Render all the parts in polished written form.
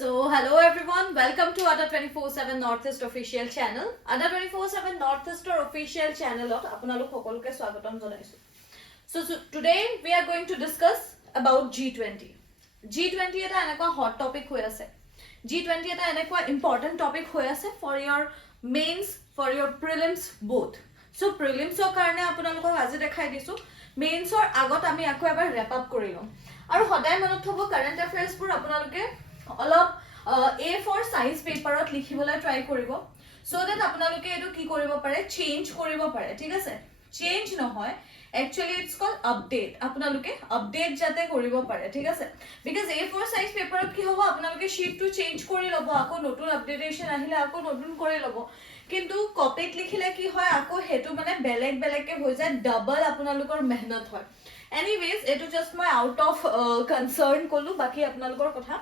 So, hello everyone, welcome to Ada 24/7 Northeast official channel. Ada 24/7 Northeast official channel ot আপোনালোক সকলোকে স্বাগতম জনাইছো. So today we are going to discuss about G20. G20 এটা এনেকুৱা hot topic হৈ আছে. G20 এটা এনেকুৱা important topic হৈ আছে for your mains, for your prelims both. So prelims or কাৰণে আপোনালোকক আজি দেখাই দিছো. Mains or আগত আমি আকৌ এবাৰ wrap up কৰি লম. আৰু সদায় মনত থব current affairs বোৰ আপোনালোকে অলপ A4 size paper ত লিখিবলৈ ট্ৰাই কৰিব so that আপোনালোকে এটো কি কৰিব পাৰে চেঞ্জ কৰিব পাৰে ঠিক আছে চেঞ্জ নহয় actually it's called update আপোনালোকে আপডেট যাতে কৰিব পাৰে ঠিক আছে because A4 size paper ত কি হ'ব আপোনালোকে sheet to change কৰি লব আকৌ নতুন আপডেটেশন আহিলে আকৌ নতুন কৰি লব কিন্তু কপিত লিখিলে কি হয় আকৌ হেতু মানে বেলেগ বেলেগকে হৈ যায় ডাবল আপোনালোকৰ মেহনত হয় anyways এটো just my out of concern কলো বাকি আপোনালোকৰ কথা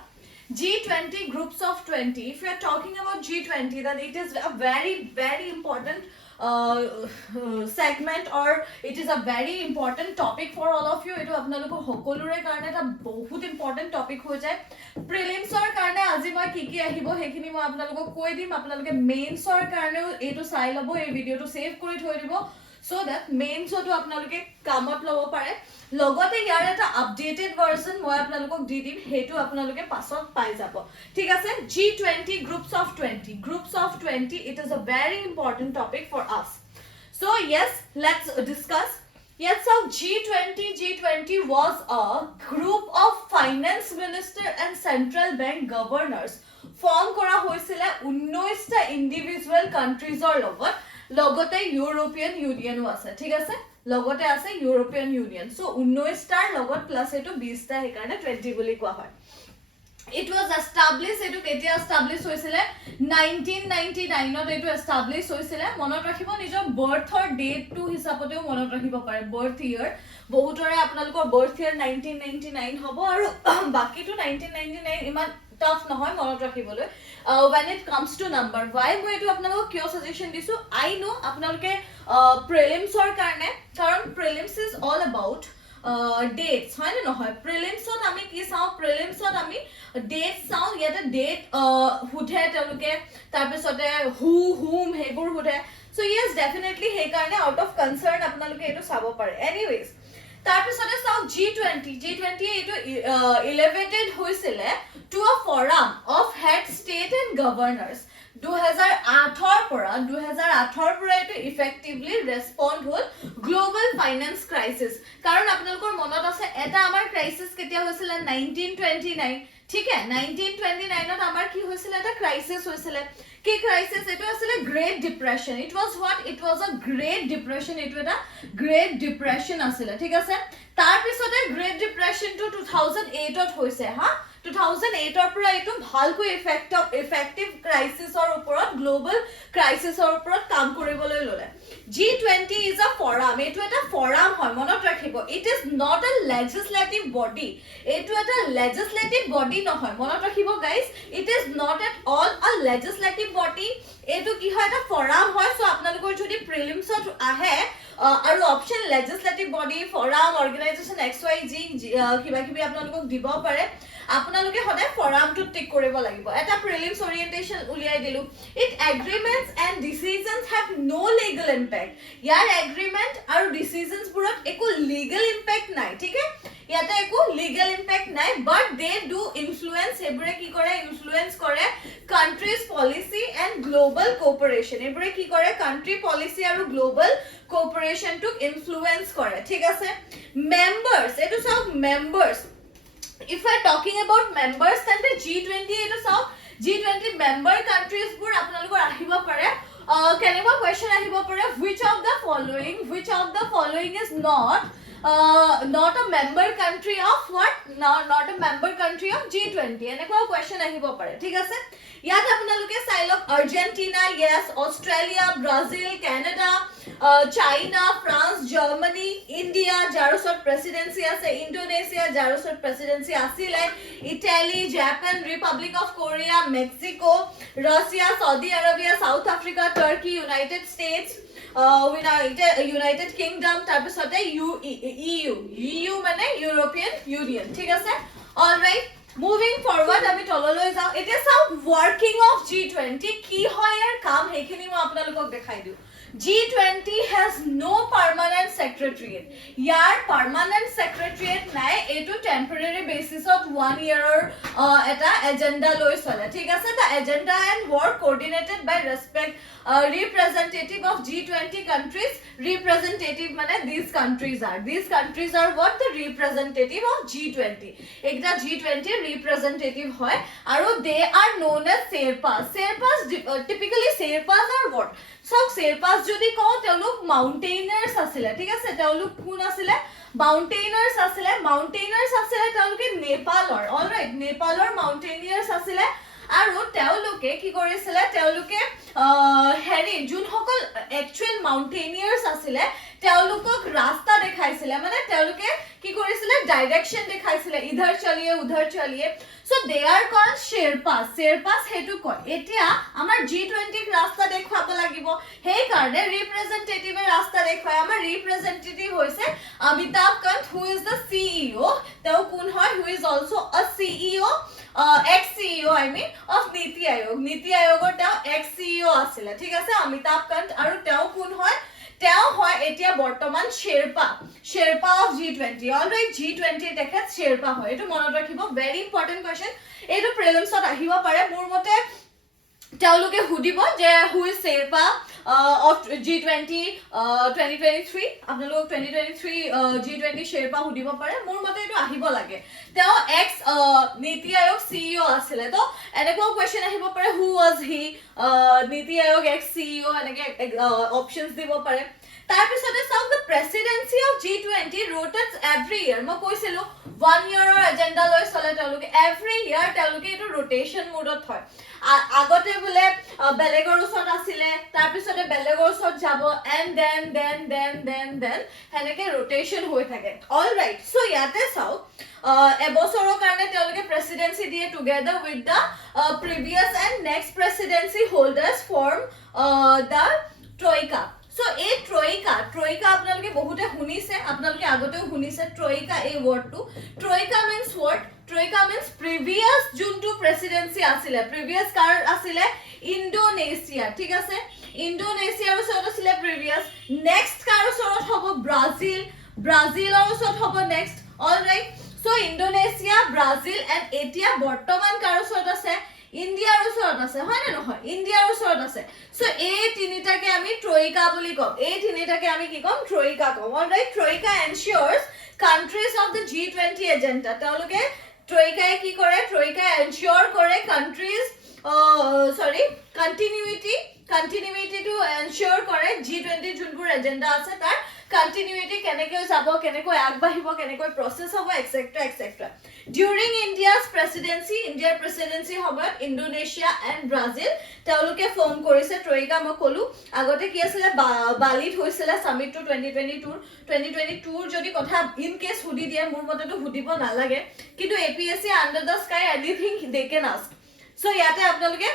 G20 groups of 20 if we are talking about G20 then it is a very important segment or it is a very important topic for all of you etu apnaloko hokolure karone eta bahut important topic ho jay prelims or karone aji moi ki ahibo hekhini moi apnaloko koi dim apnaloke mains or karone etu sai lobo ei video to save kori thoi dibo so that mains to apnaloke kamot lobo pare লগতে ইয়াৰ এটা updated ভাৰ্সন মই আপোনালোকক দি দিম হেতু আপোনালোকে পাছত পাই যাব ঠিক আছে G20 groups of 20 it is a very important topic for us so yes let's discuss yes so G20 was a group of finance minister and central bank governors form কৰা হৈছিল 19 টা ইন্ডিভিজুয়াল কান্ট্ৰিজৰ লগত লগতে ইউৰোপিয়ান ইউনিয়নো আছে ঠিক আছে লগতে আছে ইউৰোপিয়ান ইউনিয়ন সো 19 টাৰ লগত প্লাস এটো 20 টা হে কাৰণে 20 বুলি কোৱা হয় it was established etu ketia establish hoisile 1999 to etu establish hoisile মনত ৰাখিব নিজৰ birth or date to হিচাপতেও মনত ৰাখিব পাৰে birth year বহুতৰে আপোনালোকৰ birth year 1999 হ'ব আৰু বাকিটো 1999 ইমান tough নহয় মনত ৰাখিবলৈ when it comes to number why মই এটো আপোনালোকক কিয় সাজেশন দিছো I know আপোনালোকে prelims or কাৰণে কাৰণ prelims is all about dates হয় না নহয় prelims ত আমি কি চাও prelims ত আমি dates চাও ইয়াতে date হুধে তেওঁলোকে তাৰ পিছতে who whom হেবোৰ হুধে so yes definitely হে কাৰণে out of concern আপোনালোকে এটো চাব পাৰে anyways তাৰ পিছতে চাও G20 এটো elevated হৈছিলে to a forum of head state and governors 2008 ৰ পৰা এটো effectively respond হল global finance crisis কাৰণ আপোনালোকৰ মনত আছে এটা আমাৰ ক্ৰাইসিস কেতিয়া হৈছিল 1929 ঠিক আছে 1929 ত আমাৰ কি হৈছিল এটা ক্ৰাইসিস হৈছিল কি ক্ৰাইসিস এটো আছিল great depression it was a great depression এটো এটা গ্ৰেট ডিপ্ৰেছন আছিল ঠিক আছে তাৰ পিছতে গ্ৰেট ডিপ্ৰেছন টু 2008 ত হৈছে হা 2008 ৰ পৰা এটো ভালকৈ effective crisis or ওপৰত global crisis or ওপৰত কাম কৰিবলৈ ললে G20 is a forum এটো এটা forum হয় মনত ৰাখিব it is not a legislative body এটো এটা legislative body নহয় মনত ৰাখিব guys it is not at all a legislative body এটো কি হয় এটা forum হয় সো আপোনালোকৰ যদি prelims ত আহে আৰু option legislative body forum organization xyz কিবা কিবি আপোনালোকক দিব পাৰে আপোনালোকে সদায় ফৰামটো টিক কৰিব লাগিব এটা প্ৰিলিমছ ওৰিয়েন্টেশন উলিয়াই দিলু it agreements and decisions have no legal impact year agreement আৰু ডিসিশনস বোৰত একো লিগ্যাল ইম্প্যাক্ট নাই ঠিক আছে ইয়াতে একো লিগ্যাল ইম্প্যাক্ট নাই বাট দে ডু ইনফ্লুয়েন্স এবারে কি কৰে ইনফ্লুয়েন্স কৰে কান্ট্ৰিজ পলিসি এন্ড গ্লোবাল কোঅপাৰেশন এবাৰে কি কৰে কান্ট্ৰি পলিসি আৰু গ্লোবাল কোঅপাৰেশন টু ইনফ্লুয়েন্স কৰে ঠিক আছে মেম্বাৰস এটো সব মেম্বাৰস if we are talking about members then the G20 eto sao G20 member countries bur apnalokor ahibo pare keneba question ahibo pare which of the following is not a member country of what not a member country of G20 enekwa question ahibo pare thik ase ইয়াত আপোনালোকে চাইলক Argentina yes Australia Brazil Canada China France Germany India জারোসট presidency আছে Indonesia জারোসট presidency আসিলে Italy Japan Republic of Korea Mexico Russia Saudi Arabia South Africa Turkey United States United Kingdom তাৰ পিছতে EU মানে ইউৰোপিয়ান ইউনিয়ন ঠিক আছে alright moving forward আমি তললৈ যাওঁ এতিয়া চাওক ওয়াৰ্কিং অফ G20 কি হয় ইয়াৰ কাম হেখিনি মই আপোনালোকক দেখাই দিওঁ G20 has no permanent secretariat. Yar permanent secretariat nai etu temporary basis of 1 year eta agenda loi chole thik ase the agenda and work coordinated by respect representative of G20 countries representative mane these countries are what the representative of G20 ekta G20 representative hoy aru they are known as Sherpas typically Sherpas are what so Sherpas jodi ko telok mountaineers asile thik ase telok kun asile mountaineers asile teloke Nepalor all right Nepalor mountaineers asile আৰু তেওঁলোকে কি কৰিছিলে তেওঁলোকে হেৰি যোন সকল actual মাউন্টেনিয়াৰ্স আছিলে তেওঁলোকক ৰাস্তা দেখাইছিলে মানে তেওঁলোকে কি কৰিছিলে ডাইৰেকশন দেখাইছিলে ইধৰ চলিয়ে উধৰ চলিয়ে so they R cold Sherpas হেতু কয় এতিয়া আমাৰ G20 ক ৰাস্তা দেখাব লাগিব হেই কাৰণে ৰিপ্ৰেজেন্টেটিভে ৰাস্তা দেখায় আমাৰ ৰিপ্ৰেজেন্টেটিভ হৈছে Amitabh Kant who is the CEO তেওঁ কোন হয় who is also a CEO ex-CEO I mean of Niti Ayogor teo ex-CEO asile thik ase Amitabh Kant aru teo kun hoy teo hoy etia bortoman Sherpa of G20 all right G20 tekhet Sherpa hoy etu monot rakhibo very important question etu prelims ot ahibo pare mur mote তেওঁলোকে হুদিব যে who is Sherpa of G20 2023 আপোনালোক 2023 G20 Sherpa হুদিব পাৰে মোৰ মতে এটো আহিব লাগে তেও এক্স নীতি আয়োগ CEO আছিল তো এনেকো কোৱেশ্চন আহিব পাৰে হু ওয়াজ হি নীতি আয়োগ এক্স CEO এনেকে অপশনস দিব পাৰে তাৰ পিছতে চাওক the presidency of G20 rotates every year মই কৈছিলো 1 year এজেন্ডা লৈ চলে তেওঁলোকে every year তেওঁলোকে এটো rotation মোডত হয় আগতে বলে বেলেগৰ ওচৰত আছিলে তাৰ পিছতে বেলেগৰ ওচৰত যাব and then হেনেকে rotation হৈ থাকে all right so ইয়াতে চাও এবছৰৰ কাৰণে তেওঁলোকে প্ৰেসিডেন্সি দিয়ে together with the previous and next presidency holders form the troika so a troika আপোনালোকে বহুতে শুনিছে আপোনালোকে আগতেও শুনিছে troika এই wordটো troika means what troika means previous junto presidency asile previous car asile Indonesia ঠিক আছে Indonesia ৰ ওচৰত asile previous next car ওচৰত হ'ব Brazil ৰ ওচৰত হ'ব next all right so Indonesia Brazil and etia বৰ্তমান কাৰ ওচৰত আছে ইন্ডিয়াৰ ওচৰত আছে হয় না নহয় ইন্ডিয়াৰ ওচৰত আছে সো এই তিনিটাকে আমি ট্ৰয়িকা বুলি কম এই তিনিটাকে আমি কি কম ট্ৰয়িকা কম alright troika ensures countries of the G20 agenda তেওঁলোকে ট্ৰয়িকাই কি কৰে ট্ৰয়িকা এনশিওৰ কৰে কান্ট্ৰিজ continuity to ensure কৰে G20 যোনবোৰ এজেন্ডা আছে তাৰ continuity কেনেকৈ যাব কেনেকৈ আগবাঢ়িব কেনেকৈ প্ৰসেস হ'ব etc during India's presidency হ'ব Indonesia and Brazil তেওঁলোকে ফৰ্ম কৰিছে ট্ৰয়িকা মই কলো আগতে কি আছিল বালিত হৈছিল সামিট 2022 যদি কথা ইন কেস হুদি দিয়ে মোৰ মতেটো হুদিব নালাগে কিন্তু APSC under the sky anything they can ask so ইয়াতে আপোনালোকে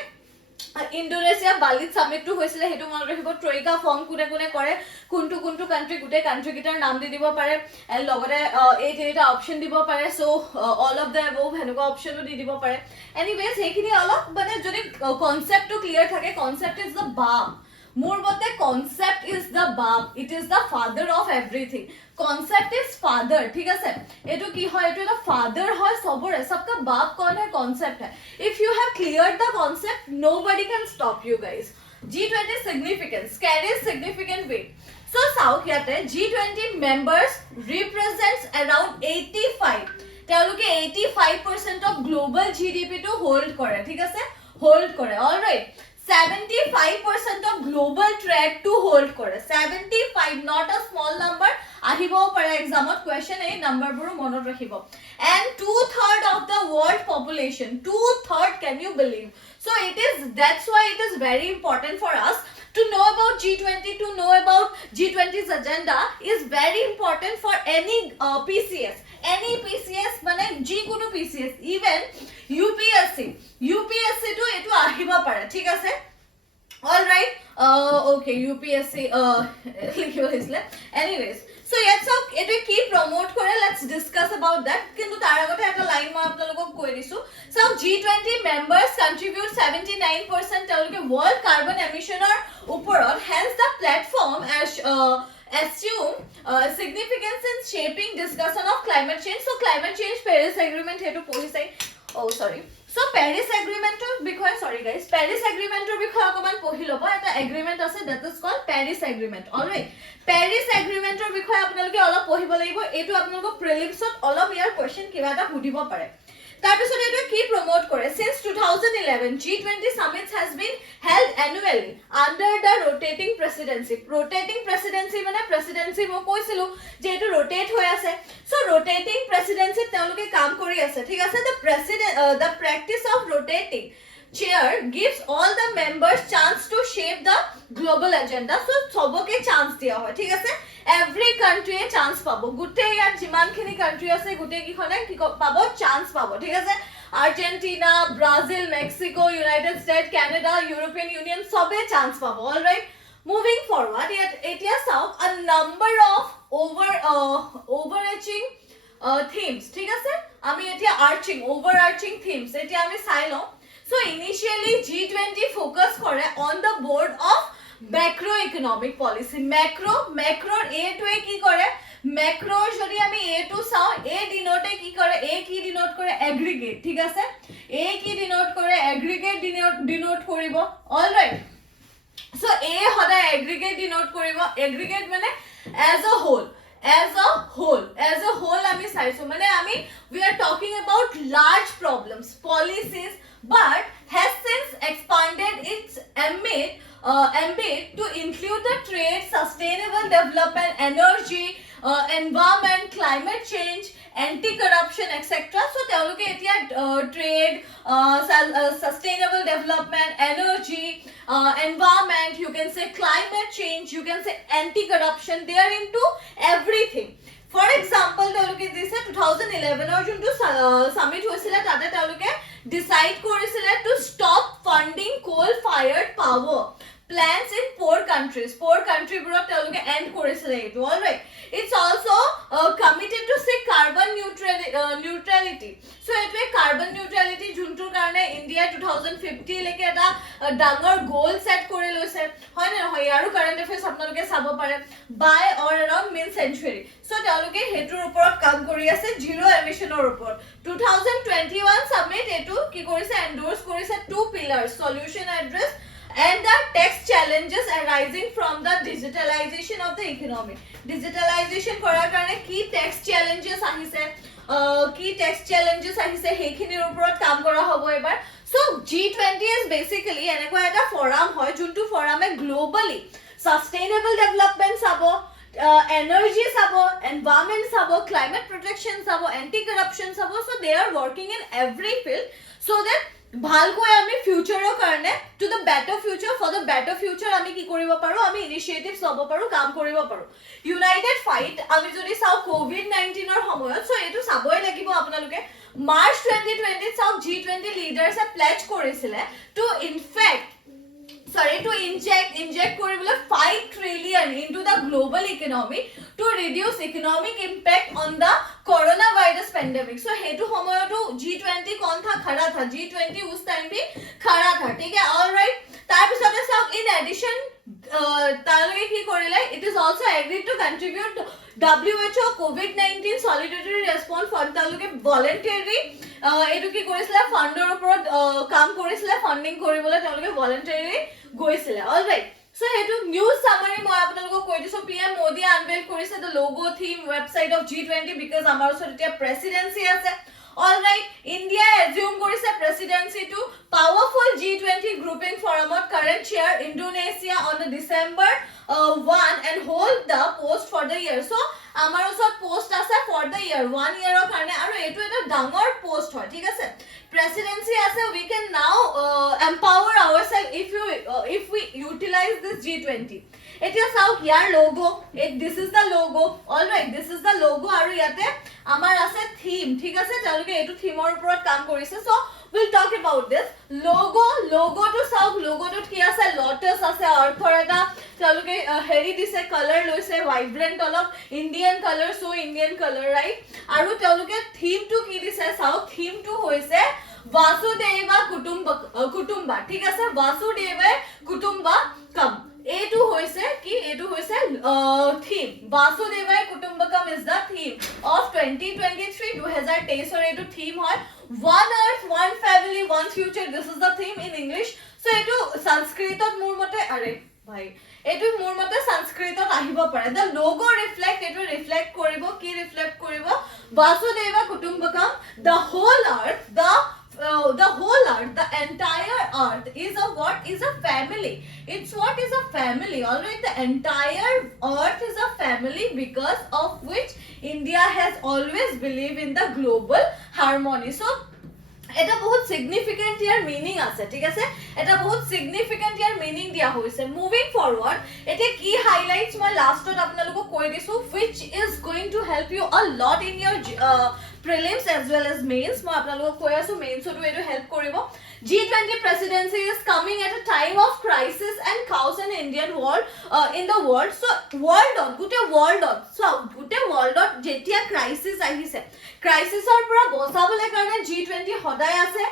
Indonesia Bali summit to হৈছিল হেতু মনত ৰাখিব ট্ৰয়িকা ফৰ্ম কোনে কোনে কৰে কোনটো কান্ট্ৰি গুটে কান্ট্ৰি গিটাৰ নাম দি দিব পাৰে এন্ড লগতে এই তিনিটা অপচন দিব পাৰে so all of the above হেনুকা অপচনো দি দিব পাৰে এনিৱেজ হেখিনি অলপ মানে যদি কনসেপ্টটো ক্লিয়াৰ থাকে কনসেপ্ট ইজ দ্য বাম মোৰ মতে concept is the bomb it is the father of everything concept is father ठीक है एटू की হয় এটু এটা father হয় সবরে सबका बाप कौन है concept है if you have cleared the concept nobody can stop you guys G20 significance carries significant weight so south yate G20 members represents around 85 তেওঁলোকে 85% of global GDP to hold কৰে ঠিক আছে hold কৰে all right 75% of global trade to hold kore 75 not a small number ahibo pare exam ot question ei number buru monot rakhibo and 2/3 of the world population 2/3 can you believe so that's why it is very important for us to know about G20 to know about G20's agenda is very important for any PCS মানে যিকোনো PCS even UPSC to etu ahiba pare ঠিক আছে all right okay UPSC likhibo hisle anyways So yes, so etu ki promote kore, let's discuss about that. Kintu tar agote eta line moi apnalogok koi disu. So G20 members contribute 79% teloke world carbon emission or uporot, hence the platform assume significance in shaping discussion of climate change. So climate change Paris agreement hetu pohi sai. Oh sorry. So Paris agreement to because sorry guys, Paris agreement to because akoman pohi lobo eta agreement ase that is called Paris agreement. All right. Paris agreement or বিষয়ে আপোনালোকে অলপ পঢ়িব লাগিব এটো আপোনালোক প্ৰিলিমছত অলপ ইয়াৰ question কিবা এটা সুধিব পাৰে তাৰ পিছত এটো কি প্ৰমোট কৰে since 2011 G20 summits has been held annually under the rotating presidency মানে presidency মই কৈছিলো যে এটো rotate হৈ আছে so rotating presidency তেওঁলোকে কাম কৰি আছে ঠিক আছে the practice of rotating chair gives all the members chance to shape the global agenda so সবকে chance দিয়া হয় ঠিক আছে every country a chance পাবো গুটে ইয়াৰ যিমানখিনি country আছে গুটে কিখনে কি পাবো chance পাবো ঠিক আছে Argentina Brazil Mexico United state Canada European union সবে chance পাবো all right moving forward এতিয়া চাওক a number of overarching themes ঠিক আছে আমি এতিয়া overarching themes এতিয়া আমি চাই লওঁ So initially G20 focus kore on the board of macroeconomic policy. Macro A to a ki kore macro jodi ami A to sao A denote ki kore A ki denote kore aggregate thik ase A ki denote kore aggregate denote koribo all right so A hoda aggregate denote koribo aggregate mane as a whole ami saiso mane ami we are talking about large problems policies but has since expanded its ambit to include the trade, sustainable development, energy, environment, climate change, anti-corruption, etc. So, teluke etia trade, sustainable development, energy, environment, you can say climate change, you can say anti-corruption, they are into everything. For example, teluke dise 2011 or juntu summit hoisile tate teluke decide korisile to stop funding coal-fired power plants in poor country borot teluke end korisile etu all right it's also committed to say carbon neutrality so etu carbon neutrality juntur karone India 2050 leke eta dangor goal set kori loise hoy na hoy aru current affairs apnaloke sabo pare by or around mid century so teluke hetur uporot kam kori ase zero emission or upor 2021 summit etu ki korise endorse korise two pillars solution address and the tax challenges arising from the digitalization of the economy digitalization korar karone ki tax challenges ahise hekinir uporot kam kora hobo ebar so G20 is basically enekwa eta forum hoy juntu forum e globally sustainable development sabo energy sabo environment sabo climate protection sabo anti corruption sabo so they are working in every field so that ভালকৈ আমি ফিউচাৰৰ কাৰণে to the better future for the better future আমি কি কৰিব পাৰো আমি initiatives ল'ব পাৰো কাম কৰিব পাৰো ইউনাইটেড ফাইট আমি যদি চাও কোভিড-19 ৰ সময়ত সো এটো চাবই লাগিব আপোনালোকে মাৰ্চ 2020 চাও G20 লিডাৰ্স এ প্লেজ কৰিছিলে two inject koribole 5 trillion into the global economy to reduce economic impact on the coronavirus pandemic so hetu homoyotu G20 kon tha khara tha G20 us time bhi khara tha theek hai all right tar pisote sab in addition taloge ki korile it is also agreed to contribute WHO COVID-19 solidarity response fund taloge voluntary etu ki korisile fundor upor kaam korisile funding koribole taloge voluntary goisile all right so hetu news summary moi apnalok koi diso PM Modi unveil korise the logo theme website of G20 because amar osor etia presidency ase all right India assume korise presidency to powerful G20 grouping forum current chair Indonesia on the December 1 and hold the post for the year so amar osor post ase for the year 1 year or karone aru etu eta dangor post hoy thik ase presidency ase we can now empower ourselves if we utilize this G20 etia sauk yar logo this is the logo all right this is the logo aru yate amar ase theme thik ase teluke etu theme or uporot kaam korise so we'll talk about this. Logo to sauk, logo to ki ase lotus ase arthor eta taloke heri dise color loise vibrant olop Indian color, so Indian color, right? Aru taloke theme to ki dise sauk, theme to hoise Vasudeva Kutumba, ঠিক আছে? Vasudeva Kutumba come. A2 hoise ki A2 hoise theme. Vasudeva Kutumbakam is the theme of 2023 2023 or A2 theme hoy one earth, one family, one future. This is the theme in English. So A2 Sanskritot mur mote are bhai এটো মোৰ মতে সংস্কৃতত আহিব পাৰে the logo reflect এটো reflect কৰিব কি reflect কৰিব Vasudeva Kutumbakam the whole earth the entire earth is a what is a family it's what is a family all right the entire earth is a family because of which India has always believed in the global harmony so এটা বহুত significant ইয়ার meaning আছে ঠিক আছে এটা বহুত significant ইয়ার meaning দিয়া হইছে moving forward এটা কি হাইলাইটস মই লাস্টত আপোনালোকক কৈ দিছো which is going to help you a lot in your prelims as well as mains মই আপোনালোকক কৈ আছো mains তো এটো হেল্প কৰিব G20 presidency is coming at a time of crisis and chaos in Indian world in the world so world gute world jetia crisis ahise crisis or pura bosabole karone G20 hodai ase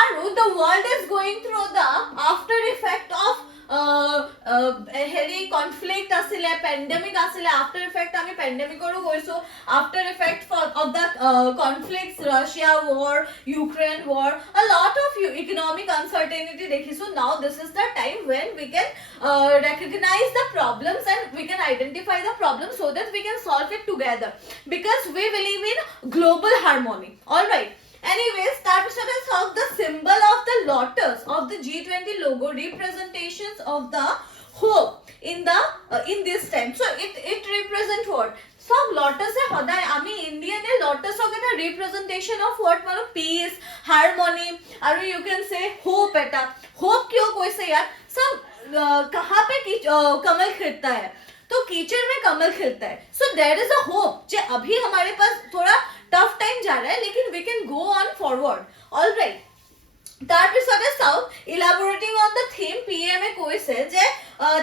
aru the world is going through the after effect of হেৰি conflict asile pandemic asile after effect ami pandemic oru goiso after effect of the conflicts Russia war Ukraine war a lot of economic uncertainty dekhisu now this is the time when we can recognize the problems and we can identify the problems so that we can solve it together because we believe in global harmony all right anyways that is the symbol of the lotus of the G20 logo representations of the hope in the in this time so it represent what so lotus e hodai ami Indian e lotus ok eta representation of what mano peace harmony aru you can say hope eta hope kyo koise yaar सब कहां पे कमल खिलता है तो कीचड़ में कमल खिलता है so there is a hope जे अभी हमारे पास थोड़ा टफ टाइम जा रहा है लेकिन we can go on forward alright তাৰপিছতে চাওক ইলাবোৰেটিং অন দ্য থিম পিএমএ কৈছে যে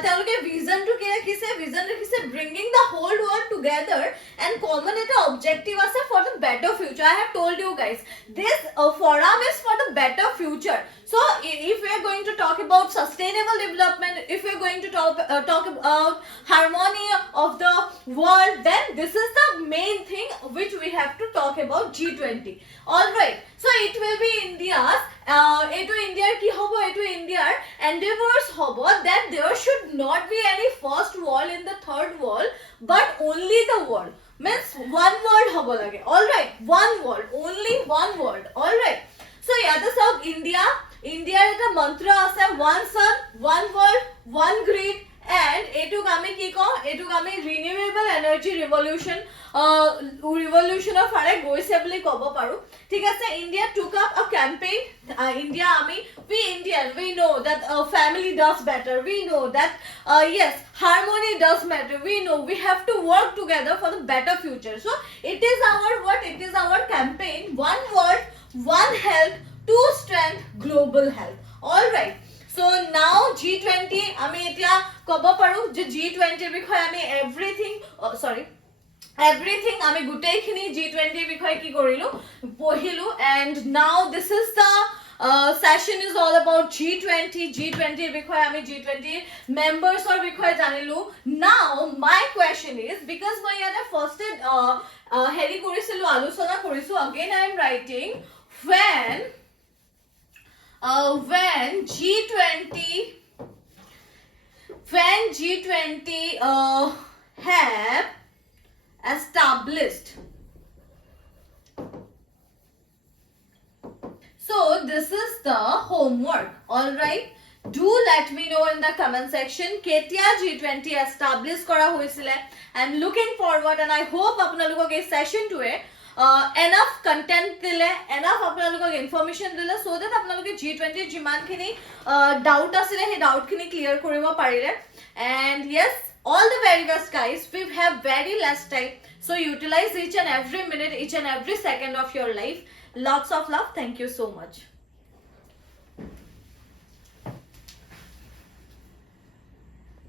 তেওঁলোকে ভিজনটো কি ৰাখিছে ভিজন ৰাখিছে bringing the whole world together and common এটা অবজেক্টিভ আছে for the better future I have told you guys this forum is for the better future so if we are going to talk about sustainable development if we are going to talk about harmony of the world then this is the main thing which we have to talk about G20 all right so it will be India's eto India ki hobo eto India endeavors hobo that there should not be any first wall in the third wall but only the world means one world hobo lage all right one world only one world all right so yada sab India eta mantra ase one sun one world one grid and etuk ami ki ko etuk ami renewable energy revolution of are goise boli kobo paru ঠিক আছে India took up a campaign India ami we Indian we know that family does better we know that yes harmony does matter we know we have to work together for the better future so it is our campaign one world one health two strength global health all right so now G20 আমি এতিয়া কব পাৰো যে G20 এৰ বিষয়ে আমি everything আমি গুটেইখিনি G20 এৰ বিষয়ে কি কৰিলো পঢ়িলো and now this is the session is all about G20 এর বিষয়ে আমি G20 members or বিষয়ে জানিলো now my question is because মই ইয়াতে first হেৰি কৰিছিলো আলোচনা কৰিছো again I am writing when G20 have established so this is the homework all right do let me know in the comment section ketia G20 establish kora hoisile I'm looking forward and I hope আপোনালোকক এই session to enough content dile enough আপোনালোকক information dile so that আপোনালোকে G20 jiman khini doubt asile he doubt khini clear koribo parile and yes all the very best guys we have very less time so utilize each and every minute each and every second of your life lots of love thank you so much